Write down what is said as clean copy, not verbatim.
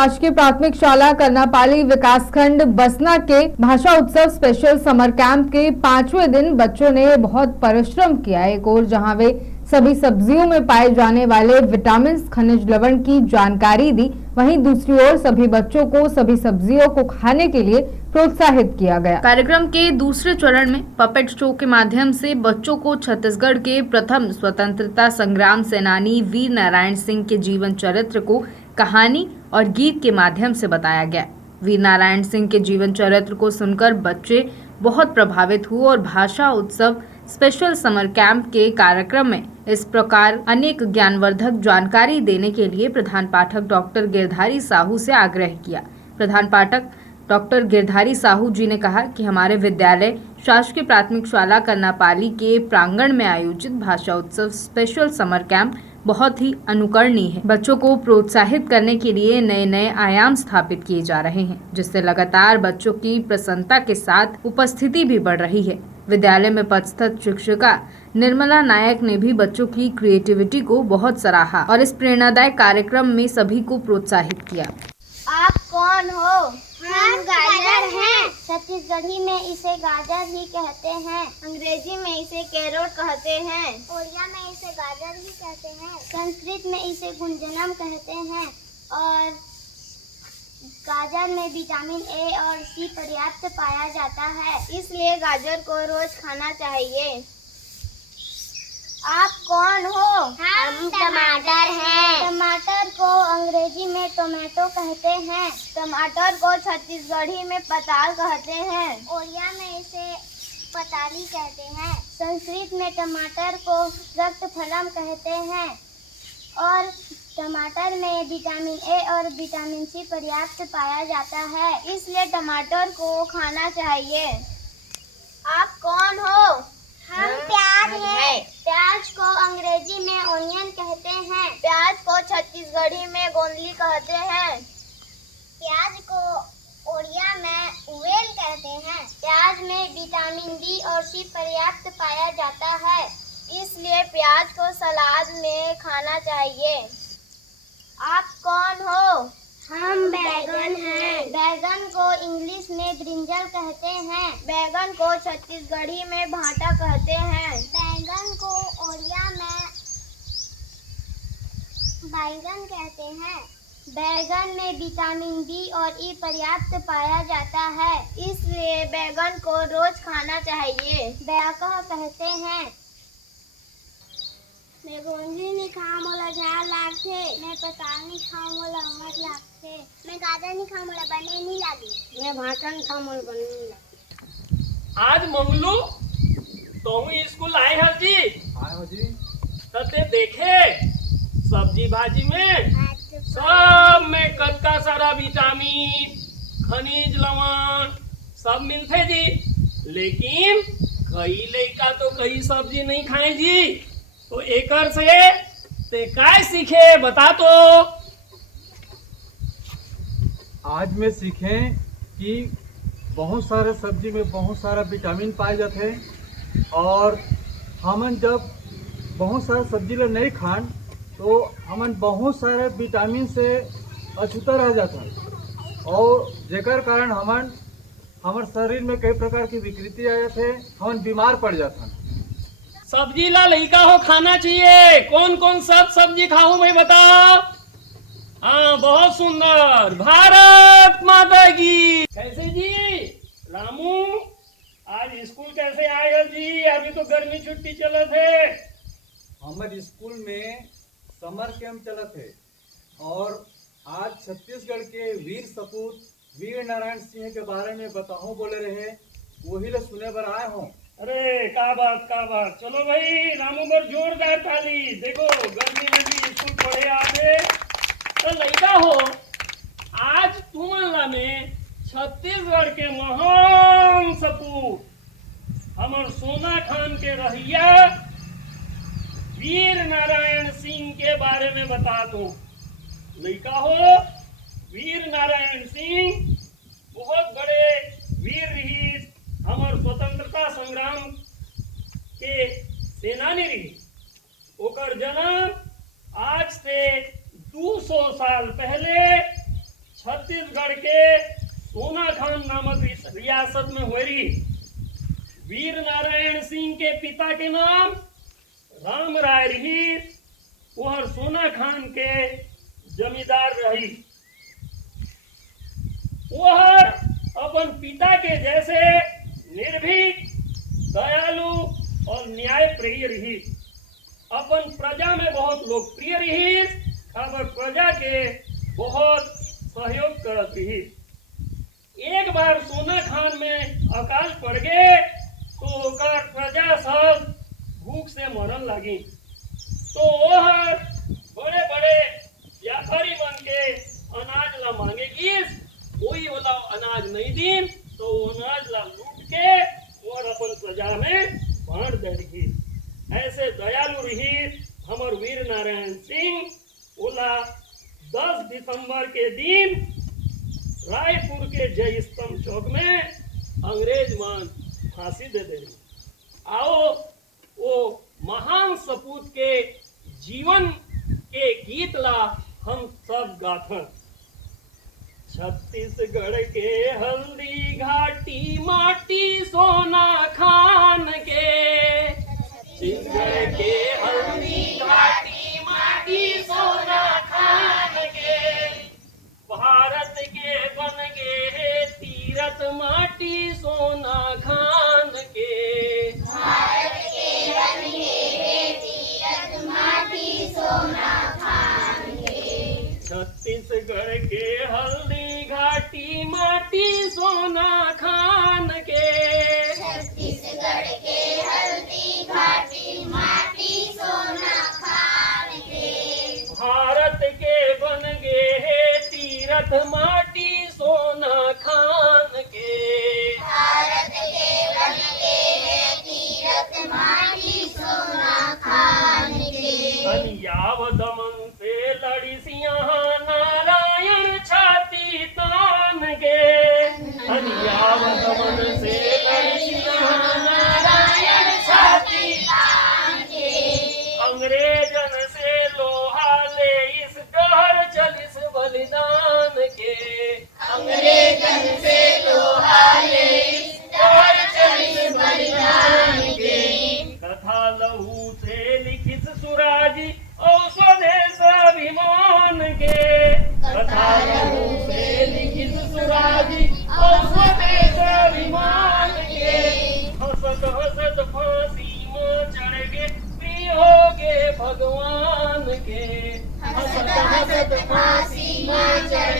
शासकीय प्राथमिक शाला करनापाली विकासखंड बसना के भाषा उत्सव स्पेशल समर कैंप के 5वें दिन बच्चों ने बहुत परिश्रम किया। एक और जहां वे सभी सब्जियों में पाए जाने वाले विटामिन, खनिज, लवण की जानकारी दी, वहीं दूसरी ओर सभी बच्चों को सभी सब्जियों को खाने के लिए प्रोत्साहित किया गया। कार्यक्रम के दूसरे चरण में पपेट शो के माध्यम से बच्चों को छत्तीसगढ़ के प्रथम स्वतंत्रता संग्राम सेनानी वीर नारायण सिंह के जीवन चरित्र को कहानी और गीत के माध्यम से बताया गया। वीर नारायण सिंह के जीवन चरित्र को सुनकर बच्चे बहुत प्रभावित हुए और भाषा उत्सव स्पेशल समर कैंप के कार्यक्रम में इस प्रकार अनेक ज्ञानवर्धक जानकारी देने के लिए प्रधान पाठक डॉक्टर गिरधारी साहू से आग्रह किया। प्रधान पाठक डॉक्टर गिरधारी साहू जी ने कहा कि हमारे विद्यालय शासकीय प्राथमिक शाला करनापाली के प्रांगण में आयोजित भाषा उत्सव स्पेशल समर कैंप बहुत ही अनुकरणीय है। बच्चों को प्रोत्साहित करने के लिए नए नए आयाम स्थापित किए जा रहे हैं, जिससे लगातार बच्चों की प्रसन्नता के साथ उपस्थिति भी बढ़ रही है। विद्यालय में पदस्थ शिक्षिका निर्मला नायक ने भी बच्चों की क्रिएटिविटी को बहुत सराहा और इस प्रेरणादायक कार्यक्रम में सभी को प्रोत्साहित किया। आप कौन हो? हम गाजर हैं। छत्तीसगढ़ी में इसे गाजर ही कहते हैं। अंग्रेजी में इसे कैरोट कहते हैं। ओडिया में इसे गाजर ही कहते हैं। संस्कृत में इसे गुंजनम कहते हैं। और गाजर में विटामिन ए और सी पर्याप्त पाया जाता है, इसलिए गाजर को रोज खाना चाहिए। आप कौन हो? हम टमाटर हैं। टमाटर को अंग्रेजी में टोमेटो कहते हैं। टमाटर को छत्तीसगढ़ी में पताल कहते हैं। ओडिया में इसे पताली कहते हैं। संस्कृत में टमाटर को रक्त फलम कहते हैं। और टमाटर में विटामिन ए और विटामिन सी पर्याप्त पाया जाता है, इसलिए टमाटर को खाना चाहिए। आप कौन हो? हम प्याज हैं। प्याज को अंग्रेजी में ओनियन कहते हैं। प्याज को छत्तीसगढ़ी में गोंदली कहते हैं। प्याज को ओडिया में उवेल कहते हैं। प्याज में विटामिन डी और सी पर्याप्त पाया जाता है, इसलिए प्याज को सलाद में खाना चाहिए। आप कौन हो? हम बैगन हैं। बैगन को इंग्लिश में ब्रिंजल कहते हैं। बैगन को छत्तीसगढ़ी में भाटा कहते हैं। बैगन को ओडिया में बैंगन कहते हैं। बैगन में विटामिन बी और ई पर्याप्त पाया जाता है, इसलिए बैगन को रोज खाना चाहिए। बैगन कहते हैं। मैं गोंदली नहीं खाऊं मोला झाड़ लागथे। मैं पताल नहीं खाऊं मोला अमर लागथे। मैं गाजर नहीं खाऊं मोला बने नहीं लागे। मैं भाटा नहीं खाऊं मोला बने नहीं लागे। आज मंगलू तो स्कूल आए हर जी? आए हो जी। तते देखे सब्जी भाजी में सब में कतका सारा विटामिन, खनिज, लवण सब मिलते जी, लेकिन कई लड़का तो कई सब्जी नहीं खाए जी। तो एकर से ते काय सीखे बता तो। आज में सीखे कि बहुत सारे सब्जी में बहुत सारा विटामिन पाए जाते हैं, और हमन जब बहुत सारा सब्जी ला नहीं खान तो हमन बहुत सारे विटामिन से अछूता रह जाता है, और जेकर कारण हमार शरीर में कई प्रकार की विकृति आ जाते हैं, हमन बीमार पड़ जाता है। सब्जी ला लड़का हो खाना चाहिए। कौन कौन सब सब्जी खाऊं मैं बताओ? हाँ, बहुत सुंदर। भारत माता की। कैसे जी रामू, आज स्कूल कैसे आए हो जी? अभी तो गर्मी छुट्टी चलत है। हमारे स्कूल में समर कैंप चलत है, और आज छत्तीसगढ़ के वीर सपूत वीर नारायण सिंह के बारे में बताऊं बोले रहे, वही ले सुने बर आए हूँ। अरे का बात का बात। चलो भाई रामू पर जोरदार ताली। देखो गर्मी में भी स्कूल पढ़े आते तो लड़का हो। आज तुमला में छत्तीसगढ़ के महान सपूत हमर सोना खान के रहिया वीर नारायण सिंह के बारे में बता दो। लड़का हो, वीर नारायण सिंह बहुत बड़े वीर रही, हमार स्वतंत्रता संग्राम के सेनानी रही। ओकर जन्म आज से 200 साल पहले छत्तीसगढ़ के सोनाखान नामक रियासत में हुई रही। वीर नारायण सिंह के पिता के नाम राम राय रही। वह सोनाखान के जमींदार रही। वह अपन पिता के जैसे निर्भीक, दयालु और न्याय प्रिय रही। अपन प्रजा में बहुत लोकप्रिय रही। खबर प्रजा के बहुत सहयोग करत रही। एक बार सोनाखान में अकाल पड़ गए तो ओकर प्रजा सब भूख से मरन लगी। तो वह बड़े बड़े व्यापारी बन के अनाज ला मांगे गिस। कोई वाला अनाज नहीं दीन तो अनाज ला लूट के और अपन प्रजा में बांट दे रही। ऐसे दयालु रही हमर वीर नारायण सिंह। ओला 10 दिसंबर के दिन रायपुर के जय स्तंभ चौक में अंग्रेज मान फांसी दे दे। आओ वो महान सपूत के जीवन के गीत ला हम सब गाथन। छत्तीसगढ़ के हल्दी घाटी माटी सोना खान के। छत्तीसगढ़ के हल्दी घाटी माटी सोना खान के। भारत के बन गए तीरथ माटी सोना खान के। भारत के बन गए तीरथ माटी सोना खान के। छत्तीसगढ़ के हल्दी घाटी माटी सोना खान के। छत्तीसगढ़ के हल्दी घाटी माटी सोना खान के। भारत के बन गए तीरथ माटी सोना खान के। भारत के बन गए तीरथ माटी सोना खान के। अनियाव दमन से लड़ी सिंहा नारायण छाती तान के। अनियाव दमन से लड़ी सिंहा नारायण छाती तान के। अंग्रेजन से लोहा ले इस डहर चलिस बलिदान के। अंग्रेजन से लोहा ले इस डहर चलिस बलिदान के। कथा लहू से लिखित सुराजी और स्वदेश अभिमान के। कथा लहू से लिखित सुराजी और स्वदेश अभिमान के। हसत हसत फांसी में चढ़ गए प्रिय हो गए भगवान के। हसत हसत फांसी में चढ़